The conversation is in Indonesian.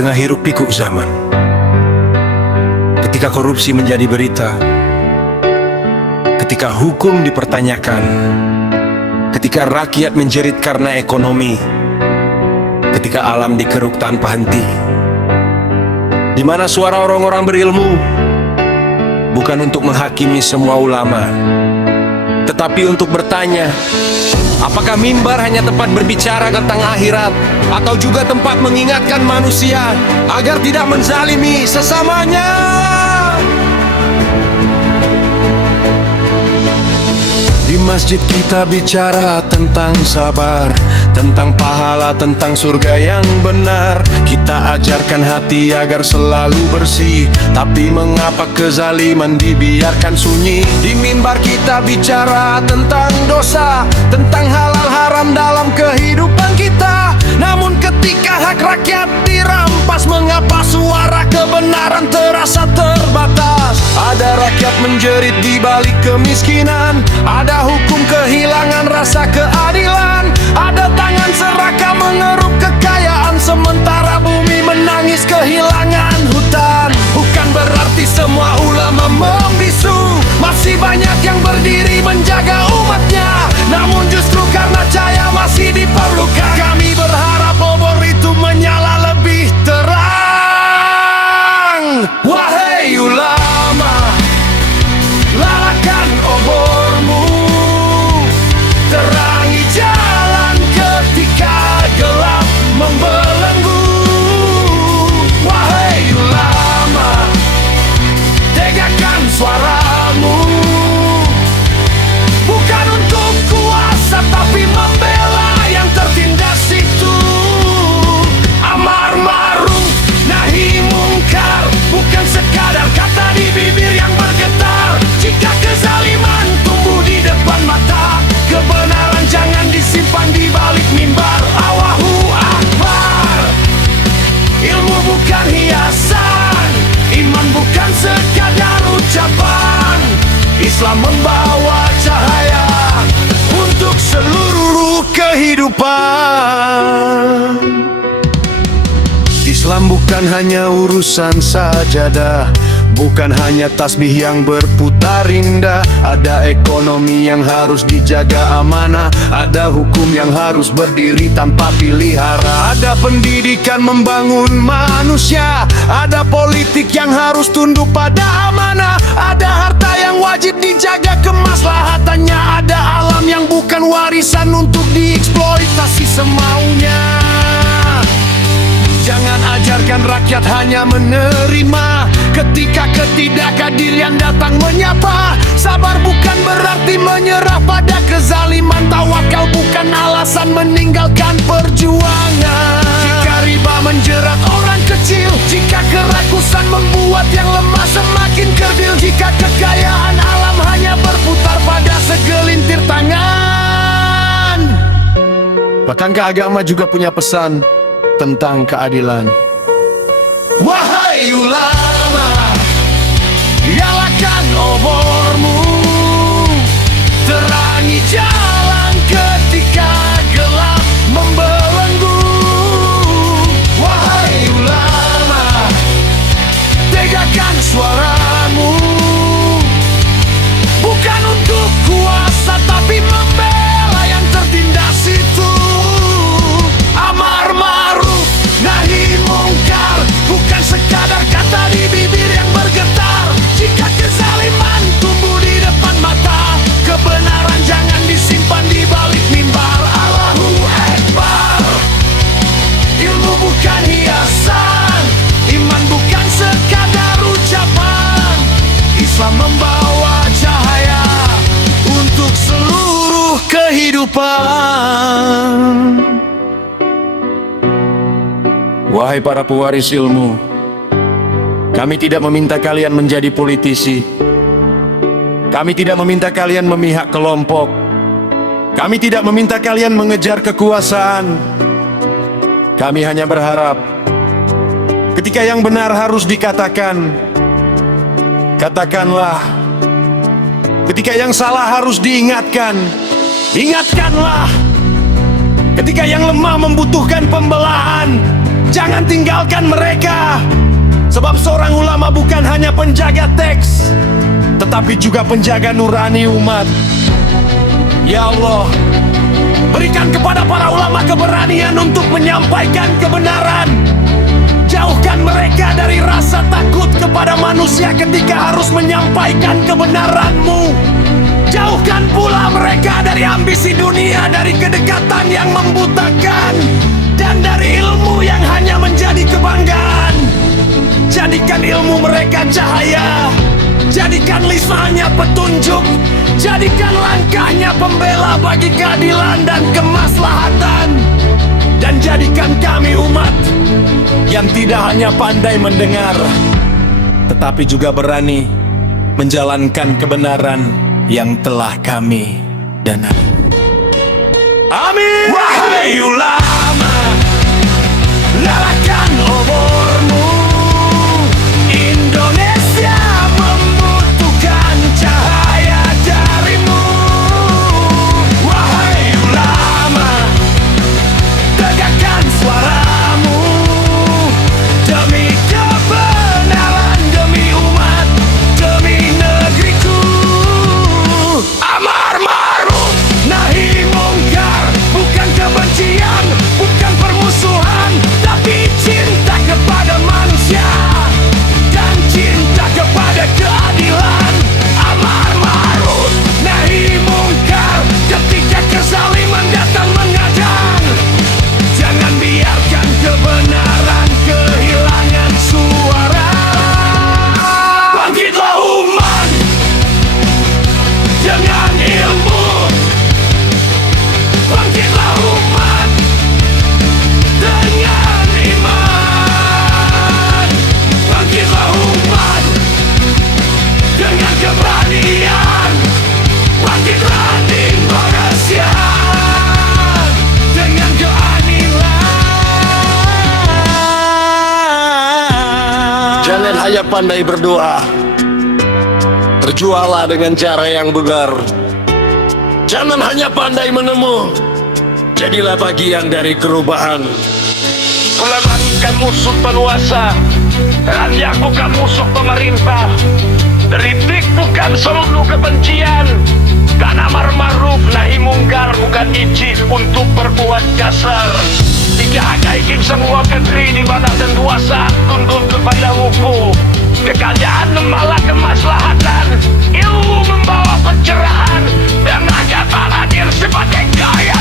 tengah hiruk pikuk zaman, ketika korupsi menjadi berita, ketika hukum dipertanyakan, ketika rakyat menjerit karena ekonomi, ketika alam dikeruk tanpa henti, di mana suara orang-orang berilmu bukan untuk menghakimi semua ulama, tetapi untuk bertanya, apakah mimbar hanya tempat berbicara tentang akhirat, atau juga tempat mengingatkan manusia agar tidak menzalimi sesamanya? Di masjid kita bicara tentang sabar, tentang pahala, tentang surga yang benar. Kita ajarkan hati agar selalu bersih, tapi mengapa kezaliman dibiarkan sunyi? Di mimbar kita bicara tentang dosa, tentang halal haram dalam kehidupan kita. Namun ketika hak rakyat dirampas, mengapa suara kebenaran terasa terbatas? Ada rakyat menjerit di balik kemiskinan, ada hukum kehilangan rasa keadilan, ada tangan serakah mengeruk kekayaan, sementara bumi menangis kehilangan hutan. Bukan berarti semua ulama membisu, masih banyak yang berdiri menjaga umatnya. Namun justru karena cahaya masih diperlukan, kami berharap obor itu menyala lebih terang. Wahai ulama, nyalakan obormu, terangi jalan ketika gelap membelenggu. Wahai ulama, tegakkan suaramu, bukan untuk kuasa tapi membela yang tertindas itu. Amar ma'ruf nahi mungkar, bukan sekadar kata di bibir yang bergetar. Jika kezaliman tumbuh di depan mata, kebenaran jangan disimpan di balik mimbar. Allahu Akbar. Ilmu bukan hiasan, iman bukan sekadar ucapan. Islam membawa cahaya untuk seluruh kehidupan. Islam bukan hanya urusan sajadah, bukan hanya tasbih yang berputar indah. Ada ekonomi yang harus dijaga amanah, ada hukum yang harus berdiri tanpa pilihara, ada pendidikan membangun manusia, ada politik yang harus tunduk pada amanah, ada harta yang wajib dijaga kemaslahatannya, ada alam yang bukan warisan untuk dieksploitasi semaunya. Jangan ajarkan rakyat hanya menerima ketika ketidakadilan datang menyapa. Sabar bukan berarti menyerah pada kezaliman, tawakal bukan alasan meninggalkan perjuangan. Jika riba menjerat orang kecil, jika kerakusan membuat yang lemah semakin kerdil, jika kekayaan alam hanya berputar pada segelintir tangan. Bukankah agama juga punya pesan tentang keadilan? Wahai ulama, nyalakan obormu, terangi jalan ketika gelap membelenggu. Wahai ulama, tegakkan suaramu, bukan untuk kuasa tapi membela yang tertindas itu. Amar ma'ruf nahi mungkar, bukan sekadar kata di bibir yang bergetar. Jika kezaliman tumbuh di depan mata, kebenaran jangan disimpan di balik mimbar. Allahu Akbar. Ilmu bukan hiasan, iman bukan sekadar ucapan. Islam membawa cahaya untuk seluruh kehidupan. Wahai para pewaris ilmu, kami tidak meminta kalian menjadi politisi. Kami tidak meminta kalian memihak kelompok. Kami tidak meminta kalian mengejar kekuasaan. Kami hanya berharap ketika yang benar harus dikatakan, katakanlah. Ketika yang salah harus diingatkan, ingatkanlah. Ketika yang lemah membutuhkan pembelaan, jangan dan tinggalkan mereka. Sebab seorang ulama bukan hanya penjaga teks, tetapi juga penjaga nurani umat. Ya Allah, berikan kepada para ulama keberanian untuk menyampaikan kebenaran. Jauhkan mereka dari rasa takut kepada manusia ketika harus menyampaikan kebenaran-Mu. Jauhkan pula mereka dari ambisi dunia, dari kedekatan yang membutakan, dan dari ilmu yang hanya menjadi kebanggaan. Jadikan ilmu mereka cahaya, jadikan lisannya petunjuk, jadikan langkahnya pembela bagi keadilan dan kemaslahatan. Dan jadikan kami umat yang tidak hanya pandai mendengar, tetapi juga berani menjalankan kebenaran yang telah kami danai. Amin. Wahai ulama, nyalakan obormu. Indonesia membutuhkan cahaya darimu. Wahai ulama, tegakkan suaramu demi kebenaran, demi umat, demi negeriku. Amar ma'ruf nahi mungkar, bukan kebencian, bukan permusuhan, tapi cinta kepada manusia dan cinta kepada keadilan. Amar ma'ruf nahi mungkar, ketika kezaliman datang menghadang, jangan biarkan kebenaran kehilangan suara. Bangkitlah umat dengan ilmu, bangkitlah umat dengan iman, bangkitlah umat dengan keberanian, bangkitlah Indonesia dengan keadilan. Jangan hanya pandai berdoa, berjuanglah dengan cara yang benar. Jangan hanya pandai menemu, jadilah bagian dari perubahan. Ulama bukan musuh penguasa, rakyat bukan musuh pemerintah, kritik bukan selalu kebencian, dan amar ma'ruf nahi mungkar bukan izin untuk berbuat kasar. Jika ada ingin semua negeri di mana sentuasa tunduk kepada hukum, kekayaan malah kemaslahatan, ilmu membawa pencerahan, dan ada adil sebagai kaya